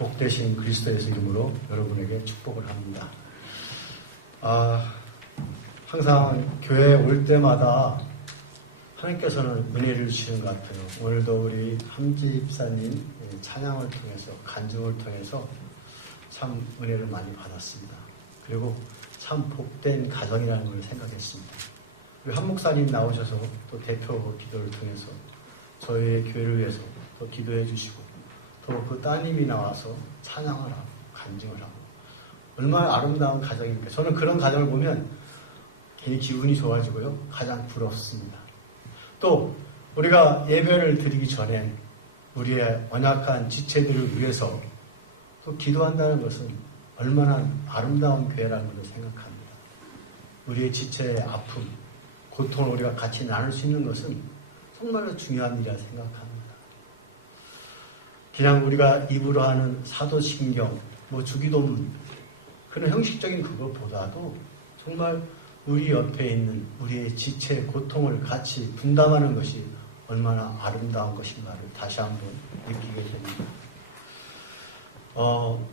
복되신 그리스도의 이름으로 여러분에게 축복을 합니다. 항상 교회에 올 때마다 하나님께서는 은혜를 주시는 것 같아요. 오늘도 우리 함지 집사님 찬양을 통해서, 간증을 통해서 참 은혜를 많이 받았습니다. 그리고 참 복된 가정이라는 걸 생각했습니다. 우리 한 목사님 나오셔서 또 대표 기도를 통해서 저희 교회를 위해서 또 기도해 주시고, 또 그 따님이 나와서 찬양을 하고 간증을 하고, 얼마나 아름다운 가정입니까? 저는 그런 가정을 보면 괜히 기분이 좋아지고요, 가장 부럽습니다. 또 우리가 예배를 드리기 전에 우리의 언약한 지체들을 위해서 또 기도한다는 것은 얼마나 아름다운 교회라는 것을 생각합니다. 우리의 지체의 아픔, 고통을 우리가 같이 나눌 수 있는 것은 정말로 중요한 일이라 생각합니다. 그냥 우리가 입으로 하는 사도신경, 주기도문, 그런 형식적인 그것보다도 정말 우리 옆에 있는 우리의 지체의 고통을 같이 분담하는 것이 얼마나 아름다운 것인가를 다시 한번 느끼게 됩니다.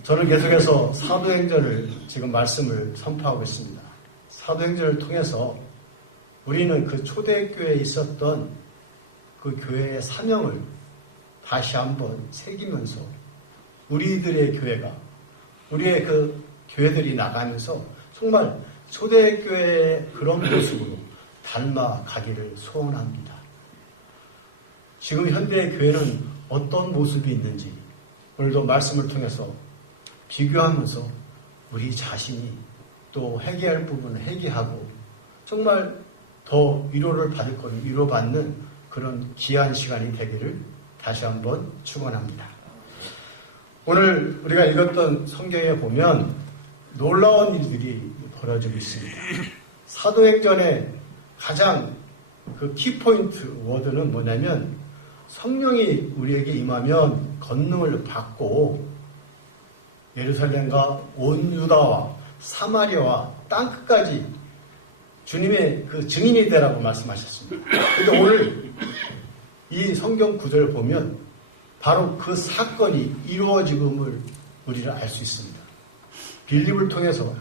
저는 계속해서 사도행전을 지금 말씀을 선포하고 있습니다. 사도행전을 통해서 우리는 그 초대교회에 있었던 그 교회의 사명을 다시 한번 새기면서 우리들의 교회가, 우리의 그 교회들이 나가면서 정말 초대교회의 그런 모습으로 닮아가기를 소원합니다. 지금 현대의 교회는 어떤 모습이 있는지 오늘도 말씀을 통해서 비교하면서 우리 자신이 또 회개할 부분을 회개하고 정말 더 위로를 받을 것을 위로받는 그런 귀한 시간이 되기를 다시 한번 축원합니다. 오늘 우리가 읽었던 성경에 보면 놀라운 일들이 벌어지고 있습니다. 사도행전의 가장 그 키포인트 워드는 뭐냐면, 성령이 우리에게 임하면 권능을 받고 예루살렘과 온 유다와 사마리아와 땅끝까지 주님의 그 증인이 되라고 말씀하셨습니다. 그런데 오늘 이 성경 구절을 보면 바로 그 사건이 이루어짐을 우리를 알 수 있습니다. 빌립을 통해서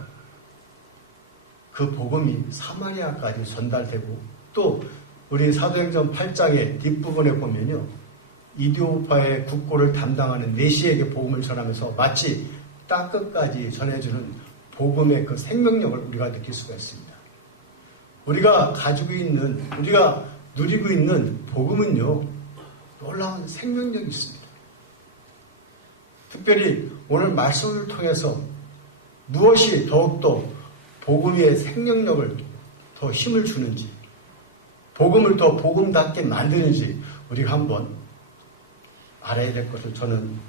그 복음이 사마리아까지 전달되고, 또 우리 사도행전 8장의 뒷부분에 보면요, 이디오파의 국고를 담당하는 네시에게 복음을 전하면서 마치 땅끝까지 전해주는 복음의 그 생명력을 우리가 느낄 수가 있습니다. 우리가 가지고 있는, 우리가 누리고 있는 복음은요, 놀라운 생명력이 있습니다. 특별히 오늘 말씀을 통해서 무엇이 더욱더 복음의 생명력을 더 힘을 주는지, 복음을 더 복음답게 만드는지 우리가 한번 알아야 될 것을 저는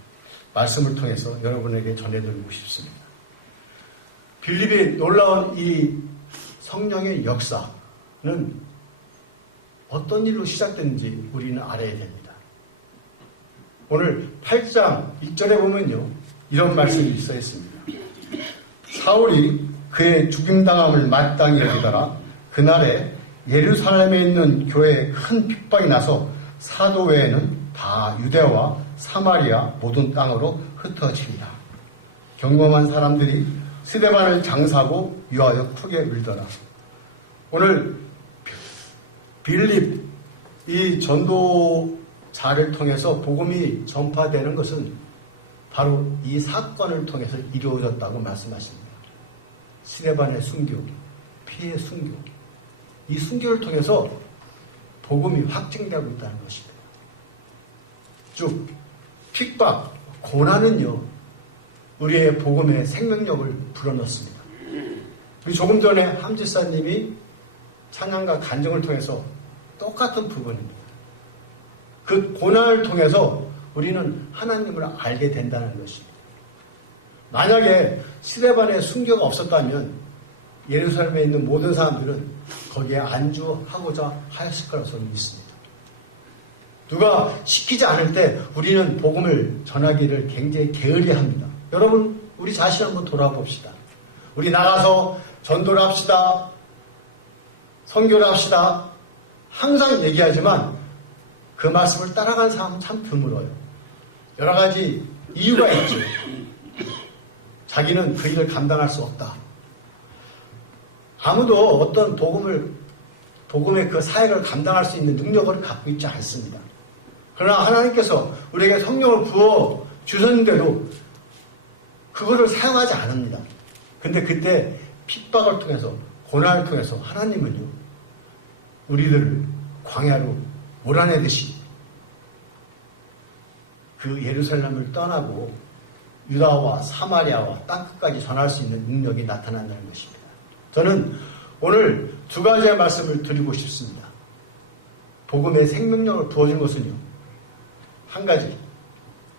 말씀을 통해서 여러분에게 전해드리고 싶습니다. 빌립의 놀라운 이 성령의 역사는 어떤 일로 시작됐는지 우리는 알아야 됩니다. 오늘 8장 1절에 보면요, 이런 말씀이 있어 있습니다. 사울이 그의 죽임당함을 마땅히 여기다가 그날에 예루살렘에 있는 교회에 큰 핍박이 나서 사도 외에는 다 유대와 사마리아 모든 땅으로 흩어집니다. 경범한 사람들이 스데반을 장사하고 위하여 크게 울더라. 오늘 빌립 이 전도자를 통해서 복음이 전파되는 것은 바로 이 사건을 통해서 이루어졌다고 말씀하십니다. 스데반의 순교, 피의 순교, 이 순교를 통해서 복음이 확증되고 있다는 것입니다. 쭉 핍박, 고난은요, 우리의 복음의 생명력을 불어넣습니다. 조금 전에 함지사님이 찬양과 간증을 통해서 똑같은 부분입니다. 그 고난을 통해서 우리는 하나님을 알게 된다는 것입니다. 만약에 스데반의 순교가 없었다면 예루살렘에 있는 모든 사람들은 거기에 안주하고자 하였을 거라고 저는 믿습니다. 누가 시키지 않을 때 우리는 복음을 전하기를 굉장히 게을리합니다. 여러분, 우리 자신 한번 돌아봅시다. 우리 나가서 전도를 합시다. 선교를 합시다. 항상 얘기하지만 그 말씀을 따라가는 사람은 참 드물어요. 여러 가지 이유가 있죠. 자기는 그 일을 감당할 수 없다. 아무도 어떤 복음의 그 사역을 감당할 수 있는 능력을 갖고 있지 않습니다. 그러나 하나님께서 우리에게 성령을 부어 주셨는데도 그거를 사용하지 않습니다. 근데 그때 핍박을 통해서, 고난을 통해서 하나님은요, 우리들을 광야로 몰아내듯이 그 예루살렘을 떠나고 유다와 사마리아와 땅끝까지 전할 수 있는 능력이 나타난다는 것입니다. 저는 오늘 두 가지의 말씀을 드리고 싶습니다. 복음의 생명력을 부어준 것은요, 한 가지,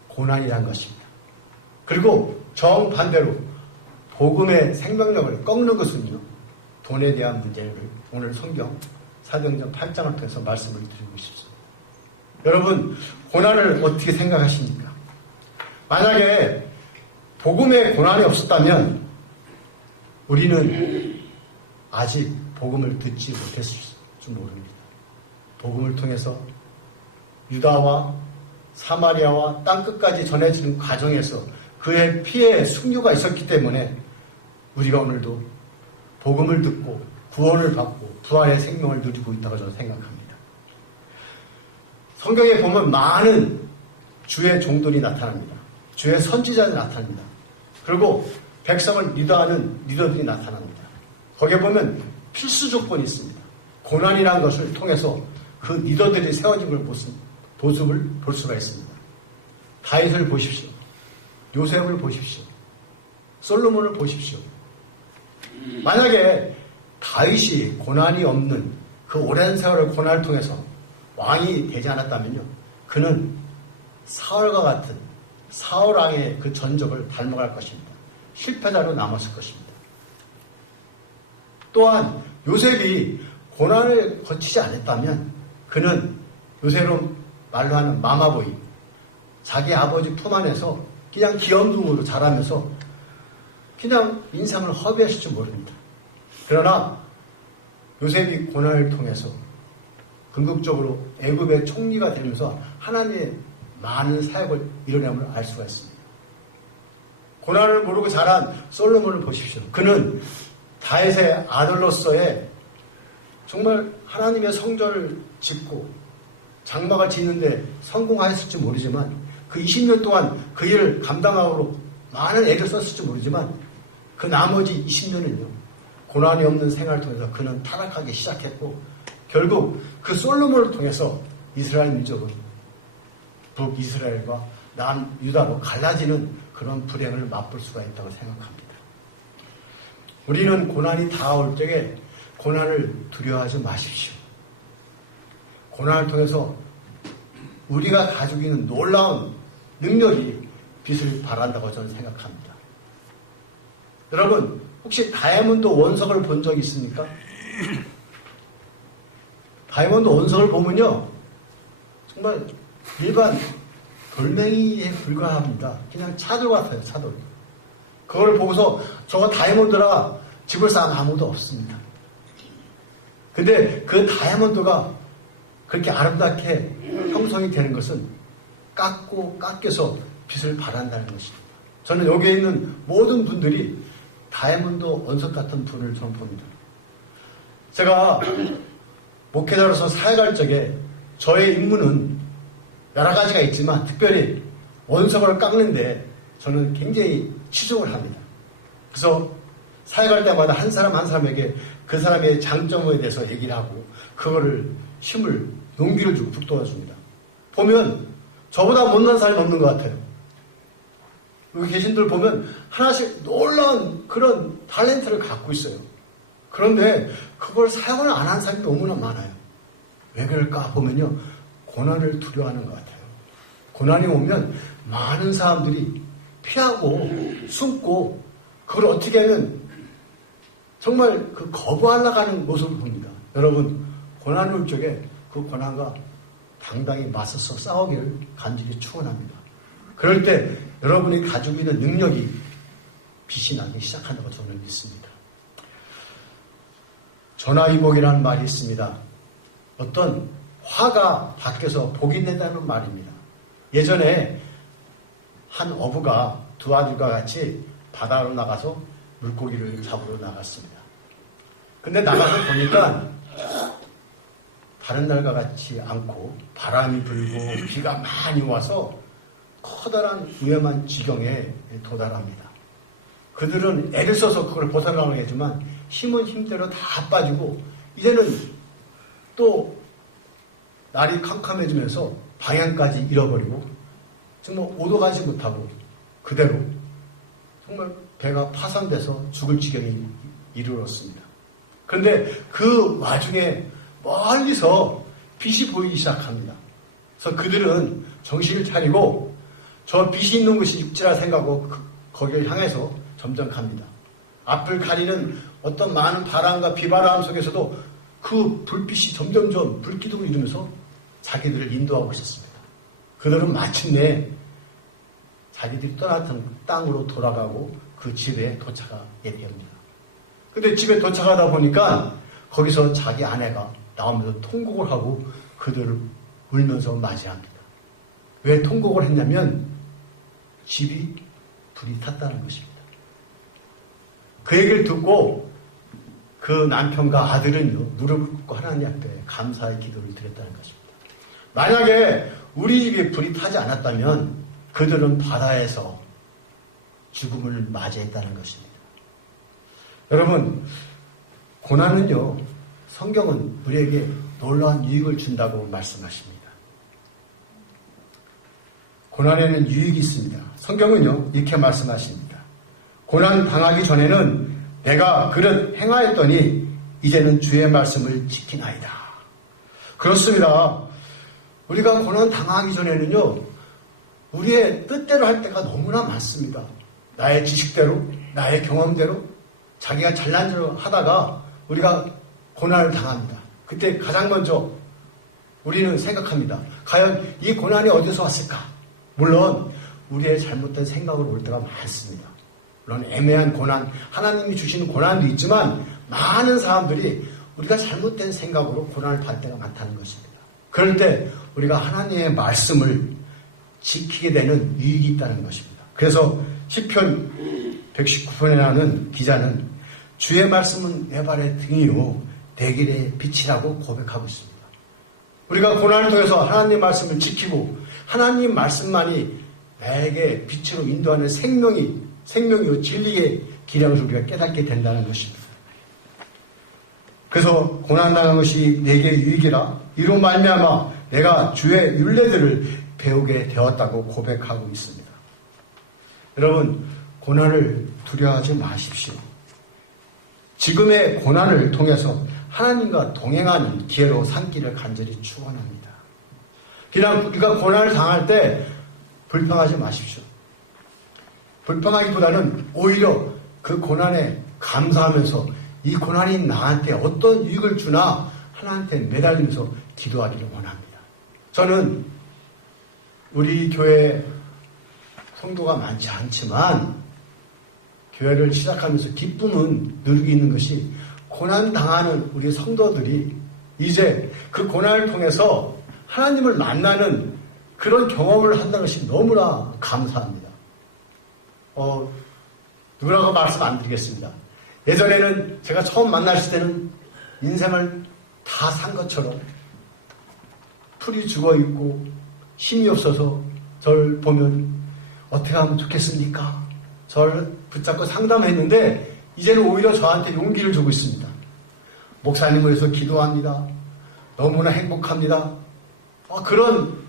고난이라는 것입니다. 그리고 정반대로 복음의 생명력을 꺾는 것은요, 돈에 대한 문제를 오늘 성경 사도행전 8장을 통해서 말씀을 드리고 싶습니다. 여러분, 고난을 어떻게 생각하십니까? 만약에 복음의 고난이 없었다면 우리는 아직 복음을 듣지 못했을 줄 모릅니다. 복음을 통해서 유다와 사마리아와 땅끝까지 전해지는 과정에서 그의 피에 숙류가 있었기 때문에 우리가 오늘도 복음을 듣고 구원을 받고 부활의 생명을 누리고 있다고 저는 생각합니다. 성경에 보면 많은 주의 종들이 나타납니다. 주의 선지자들이 나타납니다. 그리고 백성을 리더하는 리더들이 나타납니다. 거기에 보면 필수 조건이 있습니다. 고난이라는 것을 통해서 그 리더들이 세워진 모습을 볼 수가 있습니다. 다윗을 보십시오. 요셉을 보십시오. 솔로몬을 보십시오. 만약에 다윗이 고난이 없는 그 오랜 세월의 고난을 통해서 왕이 되지 않았다면요, 그는 사울과 같은 사울 왕의 그 전적을 닮아갈 것입니다. 실패자로 남았을 것입니다. 또한 요셉이 고난을 거치지 않았다면 그는 요새로 말로 하는 마마보이, 자기 아버지 품 안에서 그냥 귀염둥이로 자라면서 그냥 인생을 허비했을 줄 모릅니다. 그러나 요셉이 고난을 통해서 궁극적으로 애굽의 총리가 되면서 하나님의 많은 사역을 이뤄냄을 알 수가 있습니다. 고난을 모르고 자란 솔로몬을 보십시오. 그는 다윗의 아들로서의 정말 하나님의 성전을 짓고 장막을 짓는데 성공하였을지 모르지만 그 20년 동안 그 일을 감당하고 많은 애를 썼을지 모르지만 그 나머지 20년은요, 고난이 없는 생활을 통해서 그는 타락하기 시작했고 결국 그 솔로몬을 통해서 이스라엘 민족은 북이스라엘과 남유다로 갈라지는 그런 불행을 맛볼 수가 있다고 생각합니다. 우리는 고난이 다가올 때에 고난을 두려워하지 마십시오. 고난을 통해서 우리가 가지고 있는 놀라운 능력이 빛을 발한다고 저는 생각합니다. 여러분, 혹시 다이아몬드 원석을 본 적이 있습니까? 다이아몬드 원석을 보면요, 정말 일반 돌멩이에 불과합니다. 그냥 차돌 같아요, 차돌. 그걸 보고서 저거 다이아몬드라 집을 쌓은 아무도 없습니다. 근데 그 다이아몬드가 그렇게 아름답게 형성이 되는 것은 깎여서 빛을 발한다는 것입니다. 저는 여기에 있는 모든 분들이 다이아몬드 원석 같은 분을 저는 봅니다. 제가 목회자로서 사역할 적에 저의 임무는 여러 가지가 있지만 특별히 원석을 깎는데 저는 굉장히 치중을 합니다. 그래서 사역할 때마다 한 사람 한 사람에게 그 사람의 장점에 대해서 얘기를 하고 그거를 힘을, 용기를 주고 북돋아줍니다. 보면 저보다 못난 사람이 없는 것 같아요. 여기 계신 분들 보면 하나씩 놀라운 그런 탤런트를 갖고 있어요. 그런데 그걸 사용을 안 한 사람이 너무나 많아요. 왜 그럴까 보면요, 고난을 두려워하는 것 같아요. 고난이 오면 많은 사람들이 피하고 숨고 그걸 어떻게 하면 정말 그 거부하려고 하는 모습을 봅니다. 여러분, 고난이 올 적에 그 고난과 당당히 맞서서 싸우기를 간절히 축원합니다. 그럴 때 여러분이 가지고 있는 능력이 빛이 나기 시작한다고 저는 믿습니다. 전화위복이라는 말이 있습니다. 어떤 화가 밖에서 복이 낸다는 말입니다. 예전에 한 어부가 두 아들과 같이 바다로 나가서 물고기를 잡으러 나갔습니다. 근데 나가서 보니까 다른 날과 같지 않고 바람이 불고 비가 많이 와서 커다란 위험한 지경에 도달합니다. 그들은 애를 써서 그걸 벗어나려고 했지만 힘은 힘대로 다 빠지고 이제는 또 날이 캄캄해지면서 방향까지 잃어버리고 정말 오도 가지 못하고 그대로 정말 배가 파산돼서 죽을 지경에 이르렀습니다. 그런데 그 와중에 멀리서 빛이 보이기 시작합니다. 그래서 그들은 정신을 차리고 저 빛이 있는 곳이 육지라 생각하고 거기를 향해서 점점 갑니다. 앞을 가리는 어떤 많은 바람과 비바람 속에서도 그 불빛이 점점점 불기둥을 이루면서 자기들을 인도하고 있었습니다. 그들은 마침내 자기들이 떠났던 땅으로 돌아가고 그 집에 도착하게 됩니다. 근데 집에 도착하다 보니까 거기서 자기 아내가 나오면서 통곡을 하고 그들을 울면서 맞이합니다. 왜 통곡을 했냐면 집이 불이 탔다는 것입니다. 그 얘기를 듣고 그 남편과 아들은요, 무릎을 꿇고 하나님 앞에 감사의 기도를 드렸다는 것입니다. 만약에 우리 집에 불이 타지 않았다면 그들은 바다에서 죽음을 맞이했다는 것입니다. 여러분, 고난은요, 성경은 우리에게 놀라운 유익을 준다고 말씀하십니다. 고난에는 유익이 있습니다. 성경은요, 이렇게 말씀하십니다. 고난 당하기 전에는 내가 그릇 행하였더니 이제는 주의 말씀을 지키나이다. 그렇습니다. 우리가 고난 당하기 전에는요, 우리의 뜻대로 할 때가 너무나 많습니다. 나의 지식대로, 나의 경험대로, 자기가 잘난 대로 하다가 우리가 고난을 당합니다. 그때 가장 먼저 우리는 생각합니다. 과연 이 고난이 어디서 왔을까? 물론 우리의 잘못된 생각으로 올 때가 많습니다. 물론 애매한 고난, 하나님이 주시는 고난도 있지만 많은 사람들이 우리가 잘못된 생각으로 고난을 받을 때가 많다는 것입니다. 그럴 때 우리가 하나님의 말씀을 지키게 되는 유익이 있다는 것입니다. 그래서 시편 119편에 나오는 기자는 주의 말씀은 내 발의 등이요 내 길의 빛이라고 고백하고 있습니다. 우리가 고난을 통해서 하나님의 말씀을 지키고 하나님 말씀만이 나에게 빛으로 인도하는 생명이요 진리의 길이라는 것을 우리가 깨닫게 된다는 것입니다. 그래서 고난당한 것이 내게 유익이라 이로 말미암아 내가 주의 율례들을 배우게 되었다고 고백하고 있습니다. 여러분, 고난을 두려워하지 마십시오. 지금의 고난을 통해서 하나님과 동행하는 기회로 삼기를 간절히 축원합니다. 그냥 우리가 고난을 당할 때 불평하지 마십시오. 불평하기보다는 오히려 그 고난에 감사하면서 이 고난이 나한테 어떤 유익을 주나 하나님께 매달리면서 기도하기를 원합니다. 저는 우리 교회 성도가 많지 않지만 교회를 시작하면서 기쁨은 누리고 있는 것이 고난 당하는 우리 성도들이 이제 그 고난을 통해서 하나님을 만나는 그런 경험을 한다는 것이 너무나 감사합니다. 누구라고 말씀 안 드리겠습니다. 예전에는 제가 처음 만났을 때는 인생을 다 산 것처럼 풀이 죽어 있고 힘이 없어서 저를 보면 어떻게 하면 좋겠습니까? 저를 붙잡고 상담했는데 이제는 오히려 저한테 용기를 주고 있습니다. 목사님을 위해서 기도합니다. 너무나 행복합니다. 그런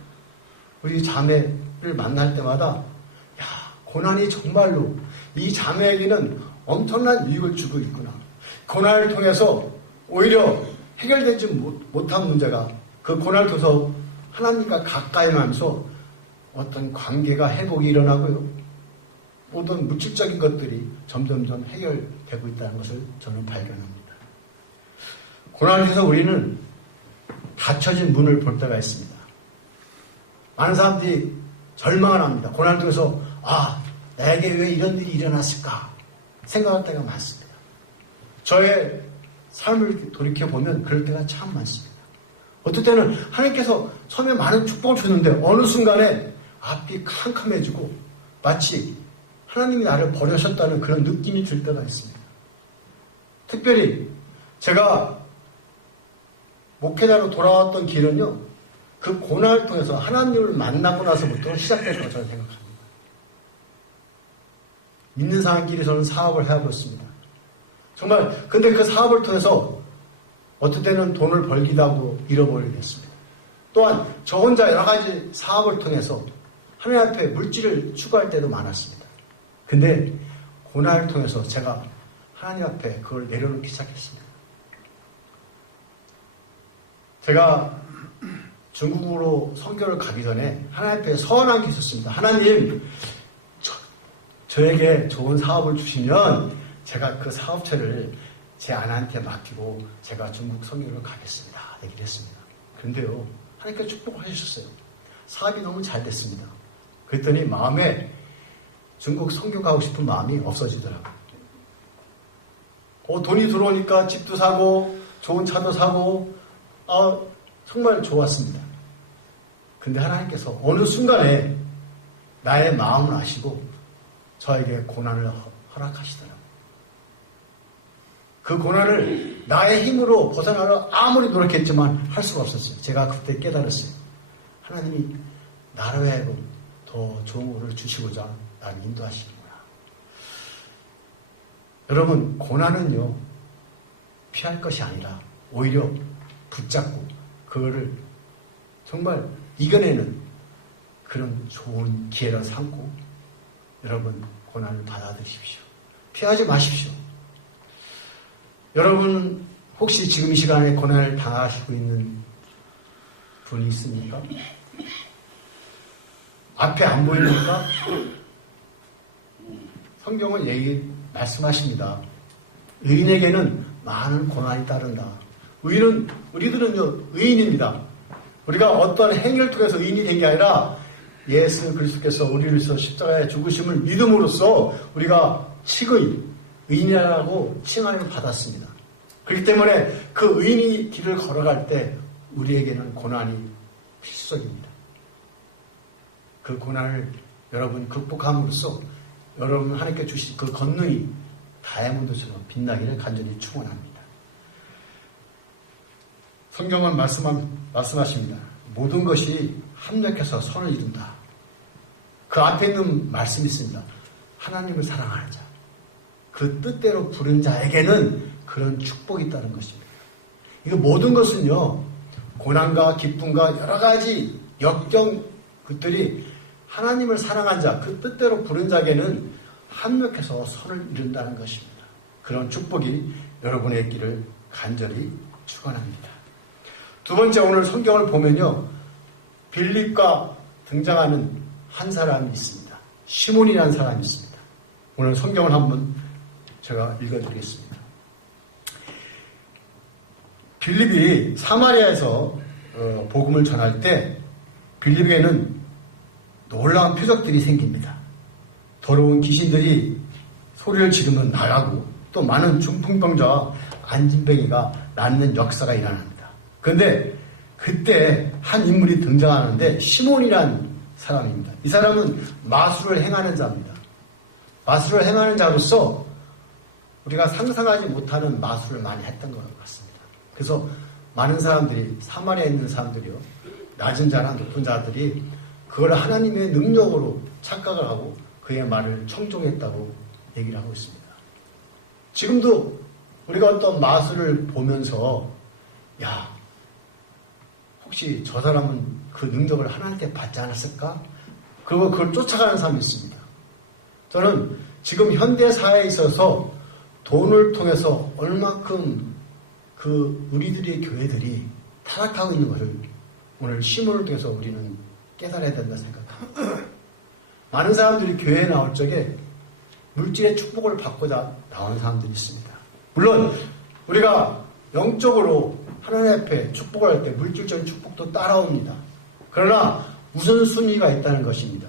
우리 자매를 만날 때마다 고난이 정말로 이 자매에게는 엄청난 유익을 주고 있구나. 고난을 통해서 오히려 해결되지 못한 문제가 그 고난을 통해서 하나님과 가까이 하면서 어떤 관계가 회복이 일어나고요. 모든 물질적인 것들이 점점점 해결되고 있다는 것을 저는 발견합니다. 고난을 통해서 우리는 닫혀진 문을 볼 때가 있습니다. 많은 사람들이 절망을 합니다. 고난을 통해서 나에게 왜 이런 일이 일어났을까 생각할 때가 많습니다. 저의 삶을 돌이켜보면 그럴 때가 참 많습니다. 어떨 때는 하나님께서 처음에 많은 축복을 주는데 어느 순간에 앞이 캄캄해지고 마치 하나님이 나를 버리셨다는 그런 느낌이 들 때가 있습니다. 특별히 제가 목회자로 돌아왔던 길은요, 그 고난을 통해서 하나님을 만나고 나서부터 시작됐다고 저는 생각합니다. 믿는 사람끼리 저는 사업을 해보았습니다. 정말 근데 그 사업을 통해서 어떤 때는 돈을 벌기도 하고 잃어버리게 됐습니다. 또한 저 혼자 여러 가지 사업을 통해서 하나님 앞에 물질을 추구할 때도 많았습니다. 근데 고난을 통해서 제가 하나님 앞에 그걸 내려놓기 시작했습니다. 제가 중국으로 선교를 가기 전에 하나님 앞에 서원한 게 있었습니다. 하나님, 저에게 좋은 사업을 주시면 제가 그 사업체를 제 아내한테 맡기고 제가 중국 선교를 가겠습니다. 얘기를 했습니다. 그런데요, 하나님께서 축복을 해주셨어요. 사업이 너무 잘 됐습니다. 그랬더니 마음에 중국 선교 가고 싶은 마음이 없어지더라고요. 돈이 들어오니까 집도 사고 좋은 차도 사고 정말 좋았습니다. 근데 하나님께서 어느 순간에 나의 마음을 아시고 저에게 고난을 허락하시더라고요. 그 고난을 나의 힘으로 벗어나려 아무리 노력했지만 할 수가 없었어요. 제가 그때 깨달았어요. 하나님이 나로 하여금 더 좋은 것을 주시고자 나를 인도하시는구나. 여러분, 고난은요, 피할 것이 아니라 오히려 붙잡고 그거를 정말 이겨내는 그런 좋은 기회를 삼고 여러분 고난을 받아들이십시오. 피하지 마십시오. 여러분 혹시 지금 이 시간에 고난을 당하시고 있는 분이 있습니까? 앞에 안 보입니까? 성경은 말씀하십니다. 의인에게는 많은 고난이 따른다. 우리들은요, 의인입니다. 우리가 어떤 행위를 통해서 의인이 된 게 아니라 예수 그리스도께서 우리를 위해서 십자가에 죽으심을 믿음으로써 우리가 의인이라고 칭함을 받았습니다. 그렇기 때문에 그 의인이 길을 걸어갈 때 우리에게는 고난이 필수적입니다. 그 고난을 여러분 극복함으로써 여러분 하나님께 주신 그 권능이 다이아몬드처럼 빛나기를 간절히 축원합니다. 성경은 말씀하십니다. 모든 것이 합력해서 선을 이룬다. 그 앞에 있는 말씀이 있습니다. 하나님을 사랑하는 자, 그 뜻대로 부른 자에게는 그런 축복이 있다는 것입니다. 이거 모든 것은요, 고난과 기쁨과 여러 가지 역경 것들이 하나님을 사랑한 자, 그 뜻대로 부른 자에게는 합력해서 선을 이룬다는 것입니다. 그런 축복이 여러분의 있기를 간절히 축원합니다. 두 번째, 오늘 성경을 보면요, 빌립과 등장하는 한 사람이 있습니다. 시몬이라는 사람이 있습니다. 오늘 성경을 한번 제가 읽어드리겠습니다. 빌립이 사마리아에서 복음을 전할 때 빌립에게는 놀라운 표적들이 생깁니다. 더러운 귀신들이 소리를 지르면 나가고 또 많은 중풍병자와 안진뱅이가 낫는 역사가 일어납니다. 그런데 그때 한 인물이 등장하는데 시몬이라는 사람입니다. 이 사람은 마술을 행하는 자입니다. 마술을 행하는 자로서 우리가 상상하지 못하는 마술을 많이 했던 것 같습니다. 그래서 많은 사람들이, 사마리아에 있는 사람들이요, 낮은 자나 높은 자들이 그걸 하나님의 능력으로 착각을 하고 그의 말을 청종했다고 얘기를 하고 있습니다. 지금도 우리가 어떤 마술을 보면서 혹시 저 사람은 그 능력을 하나님께 받지 않았을까? 그리고 그걸 쫓아가는 사람이 있습니다. 저는 지금 현대사회에 있어서 돈을 통해서 얼마큼 우리들의 교회들이 타락하고 있는 것을 오늘 시몬을 통해서 우리는 깨달아야 된다 생각합니다. 많은 사람들이 교회에 나올 적에 물질의 축복을 받고자 나오는 사람들이 있습니다. 물론 우리가 영적으로 하나님 앞에 축복을 할 때 물질적인 축복도 따라옵니다. 그러나 우선순위가 있다는 것입니다.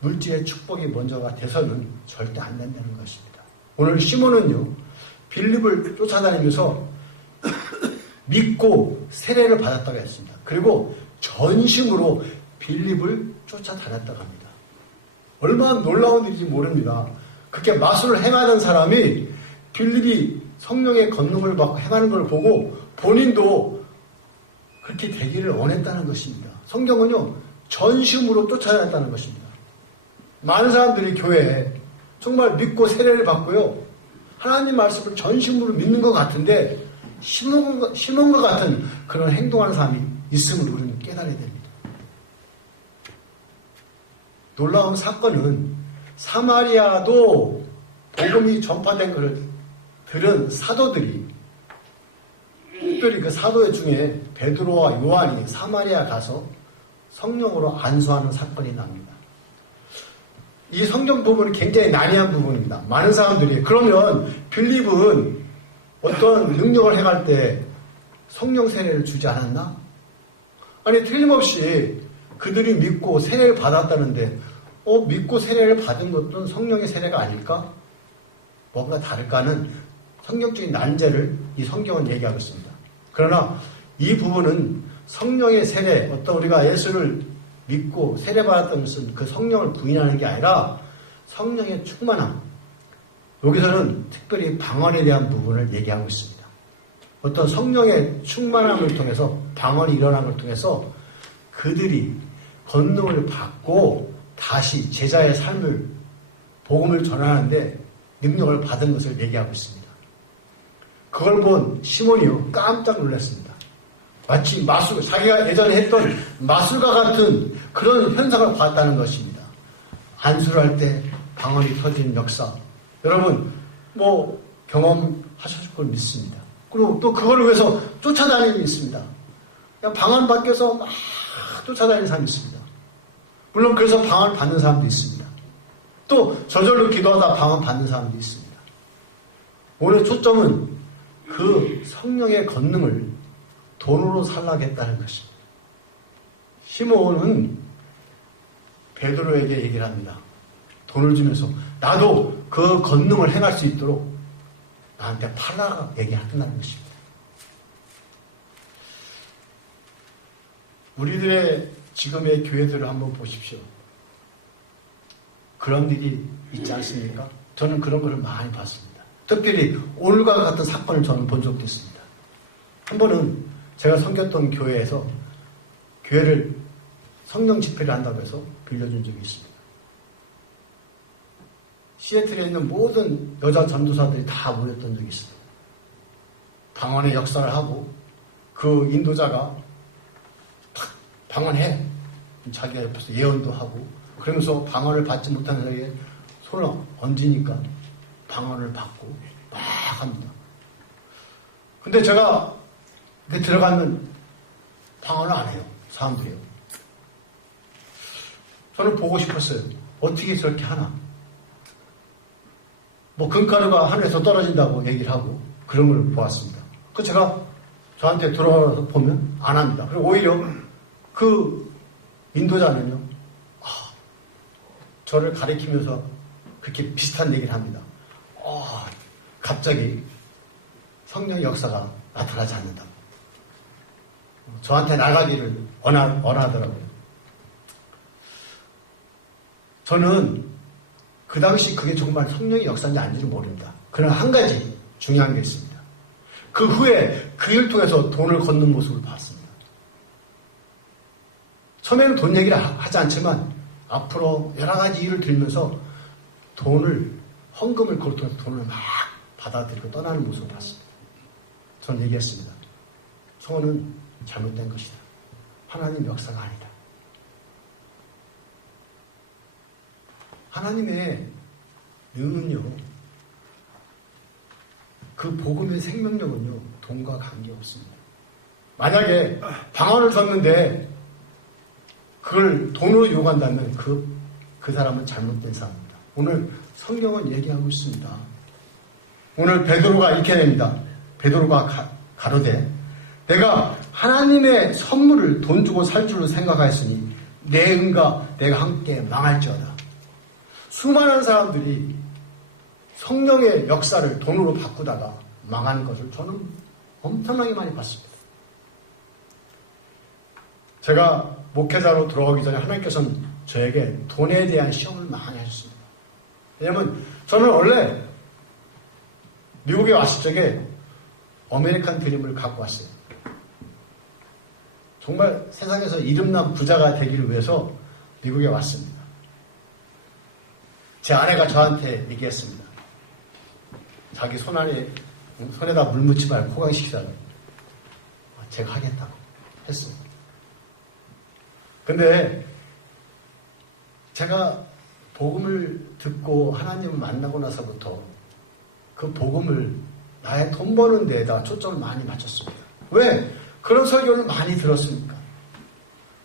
물질의 축복이 먼저가 돼서는 절대 안 된다는 것입니다. 오늘 시몬은요, 빌립을 쫓아다니면서 믿고 세례를 받았다고 했습니다. 그리고 전심으로 빌립을 쫓아다녔다고 합니다. 얼마나 놀라운 일인지 모릅니다. 그렇게 마술을 행하는 사람이 빌립이 성령의 권능을 받고 행하는 걸 보고 본인도 그렇게 되기를 원했다는 것입니다. 성경은요, 전심으로 쫓아다녔다는 것입니다. 많은 사람들이 교회에 정말 믿고 세례를 받고요, 하나님 말씀을 전심으로 믿는 것 같은데 심은 것 같은 그런 행동하는 사람이 있음을 우리는 깨달아야 됩니다. 놀라운 사건은 사마리아도 복음이 전파된 것을 들은 사도들이, 특별히 그 사도 중에 베드로와 요한이 사마리아 가서 성령으로 안수하는 사건이 납니다. 이 성경 부분은 굉장히 난해한 부분입니다. 많은 사람들이 그러면 빌립은 어떤 능력을 행할 때 성령 세례를 주지 않았나? 아니, 틀림없이 그들이 믿고 세례를 받았다는데 믿고 세례를 받은 것도 성령의 세례가 아닐까? 뭔가 다를까는 성경적인 난제를 이 성경은 얘기하고 있습니다. 그러나 이 부분은 성령의 세례, 어떤 우리가 예수를 믿고 세례받았다는 것은 그 성령을 부인하는 게 아니라 성령의 충만함, 여기서는 특별히 방언에 대한 부분을 얘기하고 있습니다. 어떤 성령의 충만함을 통해서, 방언이 일어난 걸 통해서 그들이 권능을 받고 다시 제자의 삶을, 복음을 전하는데 능력을 받은 것을 얘기하고 있습니다. 그걸 본 시몬이요, 깜짝 놀랐습니다. 마치 자기가 예전에 했던 마술과 같은 그런 현상을 봤다는 것입니다. 안수를 할 때 방언이 터지는 역사. 여러분, 경험하셨을 걸 믿습니다. 그리고 또 그걸 위해서 쫓아다니는 게 있습니다. 그냥 방언 밖에서 막 쫓아다니는 사람이 있습니다. 물론 그래서 방언을 받는 사람도 있습니다. 또 저절로 기도하다 방언 받는 사람도 있습니다. 오늘 초점은 그 성령의 권능을 돈으로 살라겠다는 것입니다. 시몬은 베드로에게 얘기를 합니다. 돈을 주면서 나도 그 권능을 행할 수 있도록 나한테 팔라 얘기한다는 것입니다. 우리들의 지금의 교회들을 한번 보십시오. 그런 일이 있지 않습니까? 저는 그런 것을 많이 봤습니다. 특별히 오늘과 같은 사건을 저는 본 적도 있습니다. 한 번은 제가 섬겼던 교회에서 교회를 성령 집회를 한다고 해서 빌려준 적이 있습니다. 시애틀에 있는 모든 여자 전도사들이 다 모였던 적이 있습니다. 방언의 역사를 하고 그 인도자가 방언해, 자기가 옆에서 예언도 하고 그러면서 방언을 받지 못하는 사이에 손을 얹으니까 방언을 받고 막 합니다. 근데 제가 들어가면 방언을 안 해요. 사람들이요. 저는 보고 싶었어요. 어떻게 저렇게 하나. 금가루가 하늘에서 떨어진다고 얘기를 하고 그런 걸 보았습니다. 제가 저한테 들어가서 보면 안 합니다. 그리고 오히려 그 인도자는요, 저를 가리키면서 그렇게 비슷한 얘기를 합니다. 갑자기 성령의 역사가 나타나지 않는다고. 저한테 나가기를 원하더라고요. 저는 그 당시 그게 정말 성령의 역사인지 아닌지 모릅니다. 그러나 한 가지 중요한 게 있습니다. 그 후에 그 일 통해서 돈을 걷는 모습을 봤습니다. 처음에는 돈 얘기를 하지 않지만 앞으로 여러 가지 일을 들면서 헌금을 그걸 통해서 돈을 막 받아들이고 떠나는 모습을 봤습니다. 저는 얘기했습니다. 소원은 잘못된 것이다. 하나님 역사가 아니다. 하나님의 능은요, 그 복음의 생명력은요, 돈과 관계없습니다. 만약에 방언을 썼는데 그걸 돈으로 요구한다면 그 사람은 잘못된 사람입니다. 오늘 성경은 얘기하고 있습니다. 오늘 베드로가 이렇게 됩니다. 베드로가 가로되 내가 하나님의 선물을 돈 주고 살 줄로 생각하였으니 내 은과 내가 함께 망할지어다. 수많은 사람들이 성령의 역사를 돈으로 바꾸다가 망하는 것을 저는 엄청나게 많이 봤습니다. 제가 목회자로 들어가기 전에 하나님께서는 저에게 돈에 대한 시험을 많이 하셨습니다. 왜냐면 저는 원래 미국에 왔을 적에 아메리칸 드림을 갖고 왔어요. 정말 세상에서 이름난 부자가 되기를 위해서 미국에 왔습니다. 제 아내가 저한테 얘기했습니다. 자기 손에다 물 묻지 말고 호강시키자고. 제가 하겠다고 했습니다. 근데 제가 복음을 듣고 하나님을 만나고 나서부터 그 복음을 나의 돈 버는 데에다 초점을 많이 맞췄습니다. 왜? 그런 설교를 많이 들었습니까?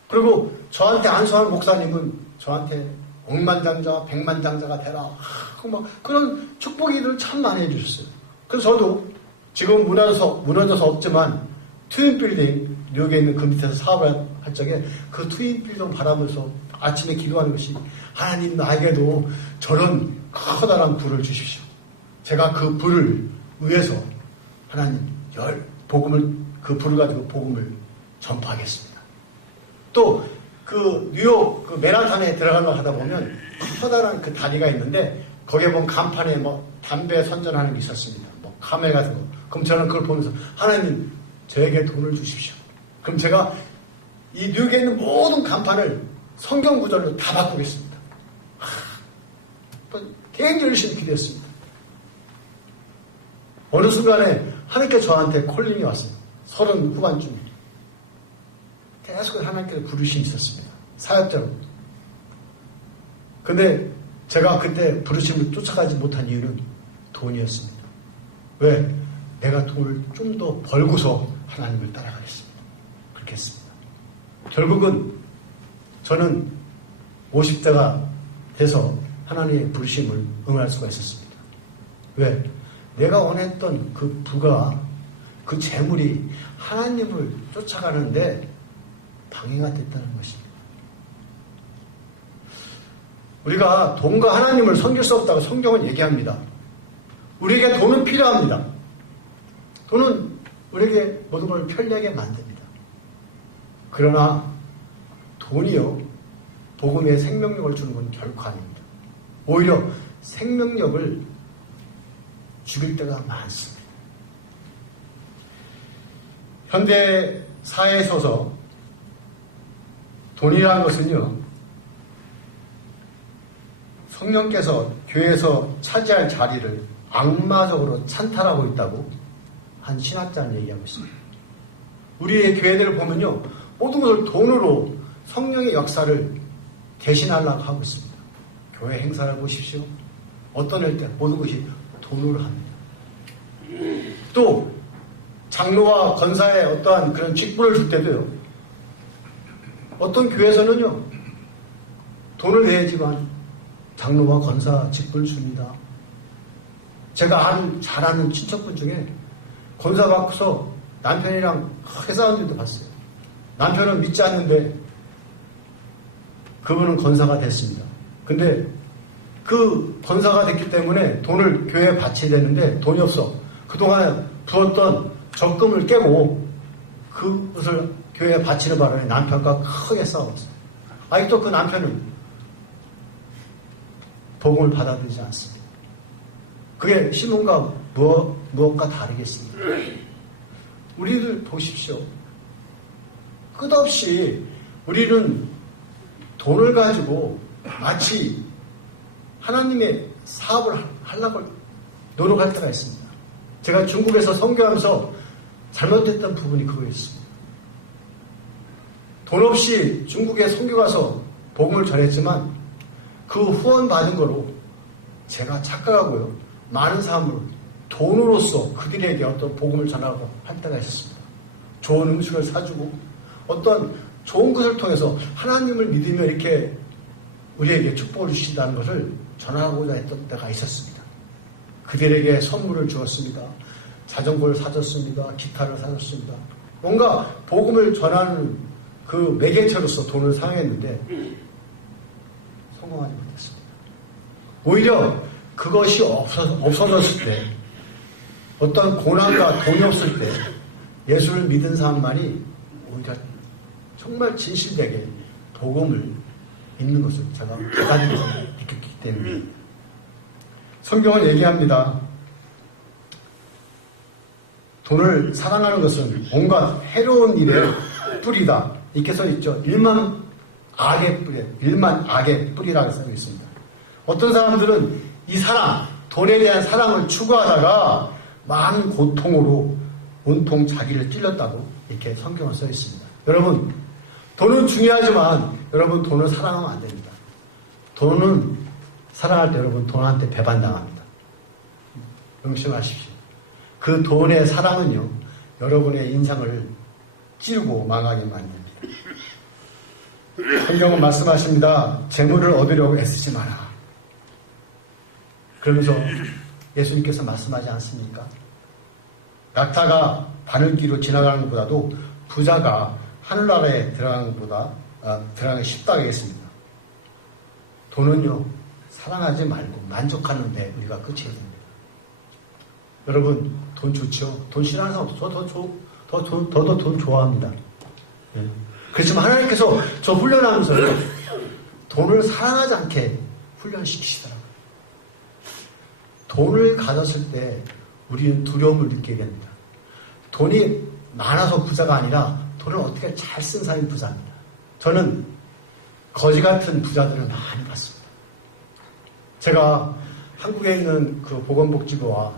그리고 저한테 안수하는 목사님은 저한테 억만장자, 백만장자가 되라 하고 막 그런 축복이들을 참 많이 해주셨어요. 그래서 저도 지금 무너져서 없지만 트윈빌딩 뉴욕에 있는 그 밑에서 사업을 할 적에 그 트윈빌딩 바라보면서 아침에 기도하는 것이 하나님 나에게도 저런 커다란 불을 주십시오. 제가 그 불을 위해서 하나님 복음을 그 불을 가지고 복음을 전파하겠습니다. 또 그 뉴욕 그 맨하탄에 들어가려고 하다 보면 커다란 그 다리가 있는데 거기에 보면 간판에 뭐 담배 선전하는 게 있었습니다. 뭐 카메 같은 거. 그럼 저는 그걸 보면서 하나님 저에게 돈을 주십시오. 그럼 제가 이 뉴욕에 있는 모든 간판을 성경 구절로 다 바꾸겠습니다. 굉장히 열심히 기도했습니다. 어느 순간에 하나님께 저한테 콜링이 왔어요. 30 후반쯤에. 계속 하나님께서 부르심이 있었습니다. 사역자로. 근데 제가 그때 부르심을 쫓아가지 못한 이유는 돈이었습니다. 왜? 내가 돈을 좀 더 벌고서 하나님을 따라가겠습니다. 그렇게 했습니다. 결국은 저는 50대가 돼서 하나님의 부르심을 응할 수가 있었습니다. 왜? 내가 원했던 그 부가, 그 재물이 하나님을 쫓아가는데 방해가 됐다는 것입니다. 우리가 돈과 하나님을 섬길 수 없다고 성경은 얘기합니다. 우리에게 돈은 필요합니다. 돈은 우리에게 모든 걸 편리하게 만듭니다. 그러나 돈이요, 복음의 생명력을 주는 건 결코 아닙니다. 오히려 생명력을 죽일 때가 많습니다. 현대 사회에 서서 돈이라는 것은요, 성령께서 교회에서 차지할 자리를 악마적으로 찬탈하고 있다고 한 신학자는 얘기하고 있습니다. 우리의 교회들을 보면요, 모든 것을 돈으로 성령의 역사를 대신하려고 하고 있습니다. 교회 행사를 보십시오. 어떤 일 때 모든 것이 돈으로 합니다. 또 장로와 권사의 어떠한 그런 직분을 줄 때도요, 어떤 교회에서는요, 돈을 내야지만 장로와 권사 직분을 줍니다. 제가 잘 아는 친척분 중에 권사 받고서 남편이랑 크게 싸운 일도 봤어요. 남편은 믿지 않는데 그분은 권사가 됐습니다. 근데 그 권사가 됐기 때문에 돈을 교회에 바쳐야 되는데 돈이 없어. 그동안 부었던 적금을 깨고 그것을 교회에 바치는 바람에 남편과 크게 싸웠어요. 아직도 그 남편은 복음을 받아들이지 않습니다. 그게 신문과 무엇과 다르겠습니다. 우리들 보십시오. 끝없이 우리는 돈을 가지고 마치 하나님의 사업을 하려고 노력할 때가 있습니다. 제가 중국에서 선교하면서 잘못됐던 부분이 그거였습니다. 돈 없이 중국에 선교 가서 복음을 전했지만 그 후원 받은 거로 제가 착각하고요, 많은 사람으로 돈으로서 그들에게 어떤 복음을 전하고 할 때가 있었습니다. 좋은 음식을 사주고 어떤 좋은 것을 통해서 하나님을 믿으며 이렇게 우리에게 축복을 주신다는 것을 전하고자 했던 때가 있었습니다. 그들에게 선물을 주었습니다. 자전거를 사줬습니다. 기타를 사줬습니다. 뭔가 복음을 전하는 그 매개체로서 돈을 사용했는데 성공하지 못했습니다. 오히려 그것이 없어졌을 때, 어떤 고난과 돈이 없을 때 예수를 믿은 사람만이 오히려 정말 진실되게 복음을 믿는 것을 제가 가다니면서 느꼈기 때문에 성경은 얘기합니다. 돈을 사랑하는 것은 온갖 해로운 일의 뿌리다. 이렇게 써 있죠. 일만 악의 뿌리라고 써 있습니다. 어떤 사람들은 이 사랑, 돈에 대한 사랑을 추구하다가 많은 고통으로 온통 자기를 찔렀다고 이렇게 성경은 써 있습니다. 여러분, 돈은 중요하지만 여러분 돈을 사랑하면 안 됩니다. 돈은 사랑할 때 여러분 돈한테 배반당합니다. 명심하십시오. 그 돈의 사랑은요, 여러분의 인상을 찌르고 망하게 만듭니다. 성경은 말씀하십니다. 재물을 얻으려고 애쓰지 마라. 그러면서 예수님께서 말씀하지 않습니까? 낙타가 바늘귀로 지나가는 것보다도 부자가 하늘나라에 들어가기 쉽다고 했습니다. 돈은요, 사랑하지 말고 만족하는 데 우리가 끝이어야 됩니다. 여러분, 돈 좋죠? 돈 싫어하는 사람 없어. 저도 돈 좋아합니다. 네. 그렇지만 하나님께서 저 훈련하면서요, 돈을 사랑하지 않게 훈련시키시더라고요. 돈을 가졌을 때 우리는 두려움을 느끼게 됩니다. 돈이 많아서 부자가 아니라 돈을 어떻게 잘 쓴 사람이 부자입니다. 저는 거지 같은 부자들을 많이 봤습니다. 제가 한국에 있는 그 보건복지부와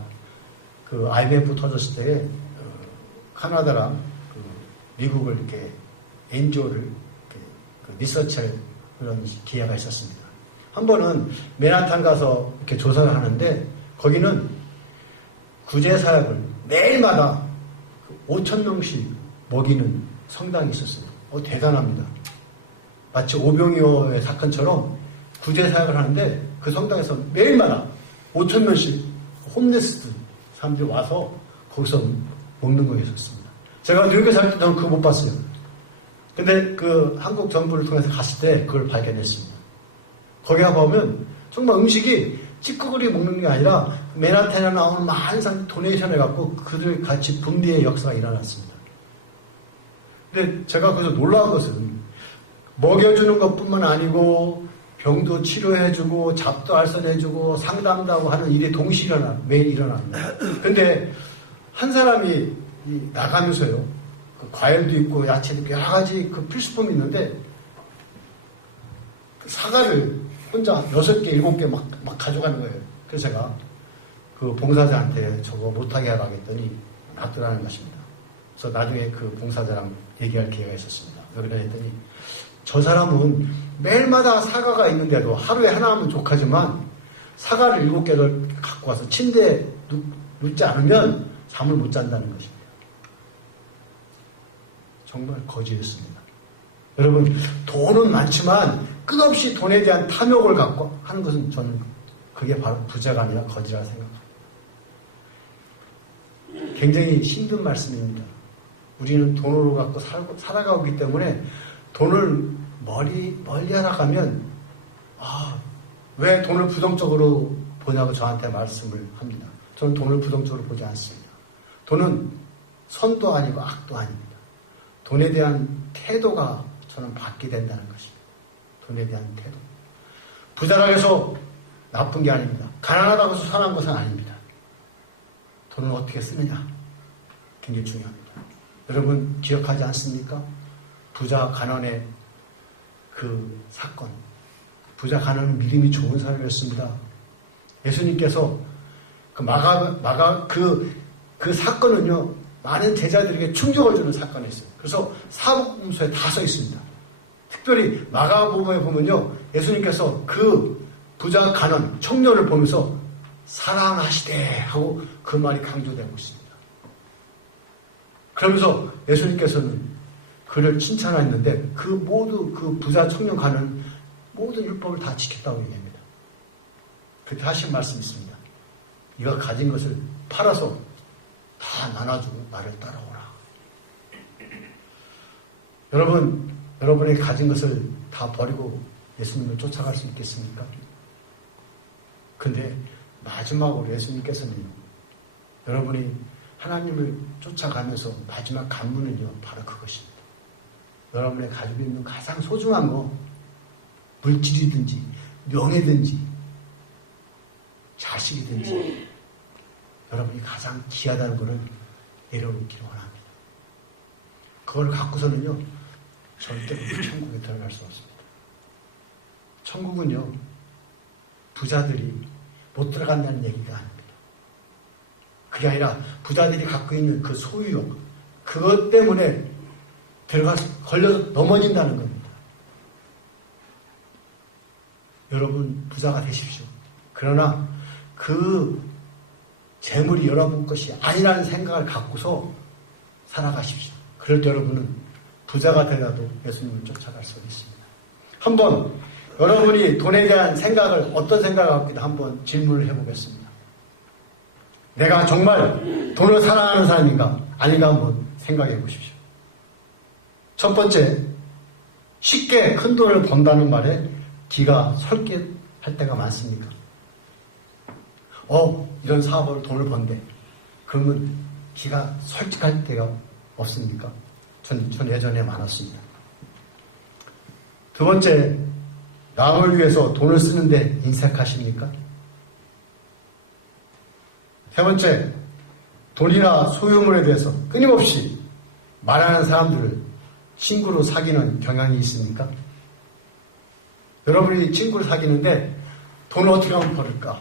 그 IMF 터졌을 때 카나다랑 미국을 이렇게 NGO를 리서치할 그런 기회가 있었습니다. 한 번은 맨하탄 가서 이렇게 조사를 하는데 거기는 구제사역을 매일마다 5,000명씩 먹이는 성당이 있었어요. 대단합니다. 마치 오병이어의 사건처럼 구제사역을 하는데 그 성당에서 매일마다 5,000명씩 홈레스들 사람들이 와서 거기서 먹는 거 있었습니다. 제가 뉴욕에 살 때 저는 그거 못 봤어요. 근데 그 한국 정부를 통해서 갔을 때 그걸 발견했습니다. 거기 가보면 정말 음식이 찌꺼기를 먹는 게 아니라 맨하탄에 나오는 많은 사람들이 도네이션 해갖고 그들 같이 분리의 역사가 일어났습니다. 근데 제가 거기서 놀라운 것은 먹여주는 것뿐만 아니고 병도 치료해주고 잡도 알선해주고 상담도 하고 하는 일이 동시에 매일 일어납니다. 근데 한 사람이 나가면서요, 그 과일도 있고 야채도 있고 여러 가지 그 필수품이 있는데 그 사과를 혼자 6개, 7개 막 가져가는 거예요. 그래서 제가 그 봉사자한테 저거 못하게 하라고 했더니 놔두라는 것입니다. 그래서 나중에 그 봉사자랑 얘기할 기회가 있었습니다. 왜 그러냐 했더니 저 사람은 매일마다 사과가 있는데도 하루에 하나 하면 족하지만 사과를 7개를 갖고 와서 침대에 눕지 않으면 잠을 못 잔다는 것입니다. 정말 거지였습니다. 여러분, 돈은 많지만 끝없이 돈에 대한 탐욕을 갖고 하는 것은 저는 그게 바로 부자가 아니라 거지라고 생각합니다. 굉장히 힘든 말씀입니다. 우리는 돈으로 갖고 살아가고 있기 때문에 돈을 멀리 알아가면 왜 돈을 부정적으로 보냐고 저한테 말씀을 합니다. 저는 돈을 부정적으로 보지 않습니다. 돈은 선도 아니고 악도 아닙니다. 돈에 대한 태도가 저는 바뀌게 된다는 것입니다. 돈에 대한 태도. 부자라고 해서 나쁜 게 아닙니다. 가난하다고 해서 선한 것은 아닙니다. 돈을 어떻게 쓰느냐 굉장히 중요합니다. 여러분 기억하지 않습니까? 부자 가난의 그 사건. 부자 가난은 믿음이 좋은 사람이었습니다. 예수님께서 그 사건은요, 많은 제자들에게 충격을 주는 사건이었어요. 그래서 사복음서에 다 써 있습니다. 특별히 마가복음에 보면요, 예수님께서 그 부자 가난 청년을 보면서 사랑하시되 하고 그 말이 강조되고 있습니다. 그러면서 예수님께서는 그를 칭찬했는데 그 부자 청년 가난 모든 율법을 다 지켰다고 얘기합니다. 그때 하신 말씀이 있습니다. 네가 가진 것을 팔아서 다 나눠주고 나를 따라오라. 여러분이 가진 것을 다 버리고 예수님을 쫓아갈 수 있겠습니까? 근데 마지막으로 예수님께서는 여러분이 하나님을 쫓아가면서 마지막 간문은요, 바로 그것입니다. 여러분의 가지고 있는 가장 소중한 거, 물질이든지 명예든지 자식이든지 여러분이 가장 귀하다는 것을 내려놓기를 원합니다. 그걸 갖고서는요, 절대로 천국에 들어갈 수 없습니다. 천국은요, 부자들이 못 들어간다는 얘기가 아닙니다. 그게 아니라 부자들이 갖고 있는 그 소유욕, 그것 때문에 걸려서 넘어진다는 겁니다. 여러분 부자가 되십시오. 그러나 그 재물이 여러분 것이 아니라는 생각을 갖고서 살아가십시오. 그럴 때 여러분은 부자가 되라도 예수님을 쫓아갈 수 있습니다. 한번 여러분이 돈에 대한 생각을 어떤 생각을 갖고 있나 한번 질문을 해보겠습니다. 내가 정말 돈을 사랑하는 사람인가 아닌가 한번 생각해 보십시오. 첫 번째, 쉽게 큰 돈을 번다는 말에 귀가 설깃할 때가 많습니까? 이런 사업으로 돈을 번대. 그러면 귀가 설득할 때가 없습니까? 전 예전에 많았습니다. 두 번째, 남을 위해서 돈을 쓰는데 인색하십니까? 세 번째, 돈이나 소유물에 대해서 끊임없이 말하는 사람들을 친구로 사귀는 경향이 있습니까? 여러분이 친구를 사귀는데 돈을 어떻게 하면 벌을까?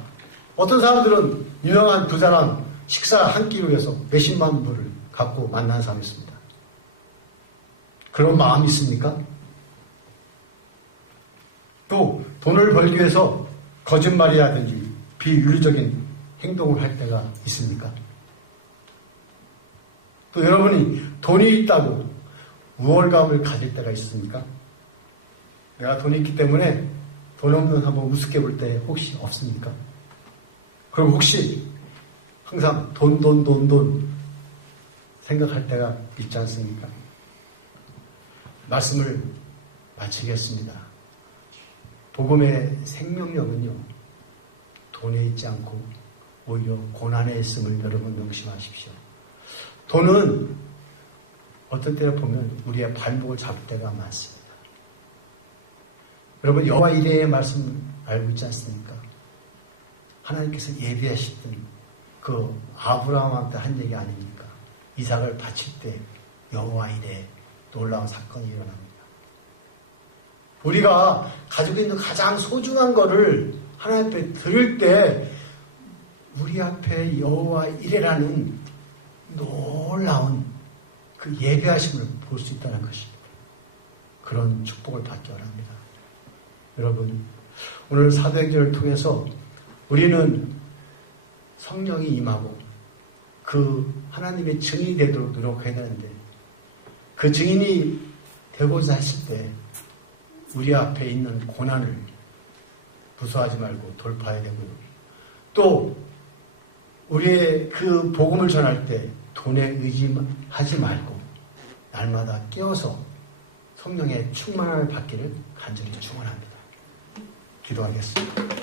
어떤 사람들은 유명한 부자랑 식사 한 끼를 위해서 몇십만 불을 갖고 만난 사람이 있습니다. 그런 마음이 있습니까? 또 돈을 벌기 위해서 거짓말이라든지 비윤리적인 행동을 할 때가 있습니까? 또 여러분이 돈이 있다고 우월감을 가질 때가 있습니까? 내가 돈이 있기 때문에 돈 없는 한번 우습게 볼 때 혹시 없습니까? 그리고 혹시 항상 돈 생각할 때가 있지 않습니까? 말씀을 마치겠습니다. 복음의 생명력은요, 돈에 있지 않고 오히려 고난에 있음을 여러분 명심하십시오. 돈은 어떤 때를 보면 우리의 발목을 잡을 때가 많습니다. 여러분 여호와 이레의 말씀 알고 있지 않습니까? 하나님께서 예비하셨던 그 아브라함한테 한 얘기 아닙니까? 이삭을 바칠 때 여호와 이레 놀라운 사건이 일어납니다. 우리가 가지고 있는 가장 소중한 거를 하나님 앞에 드릴 때 우리 앞에 여호와 이레라는 놀라운 그 예배하심을 볼 수 있다는 것입니다. 그런 축복을 받기 원합니다. 여러분, 오늘 사도행전을 통해서 우리는 성령이 임하고 그 하나님의 증인이 되도록 노력해야 되는데 그 증인이 되고자 하실 때 우리 앞에 있는 고난을 무서워하지 말고 돌파해야 되고요. 또 우리의 그 복음을 전할 때 돈에 의지하지 말고 날마다 깨어서 성령의 충만함을 받기를 간절히 축원합니다. 기도하겠습니다.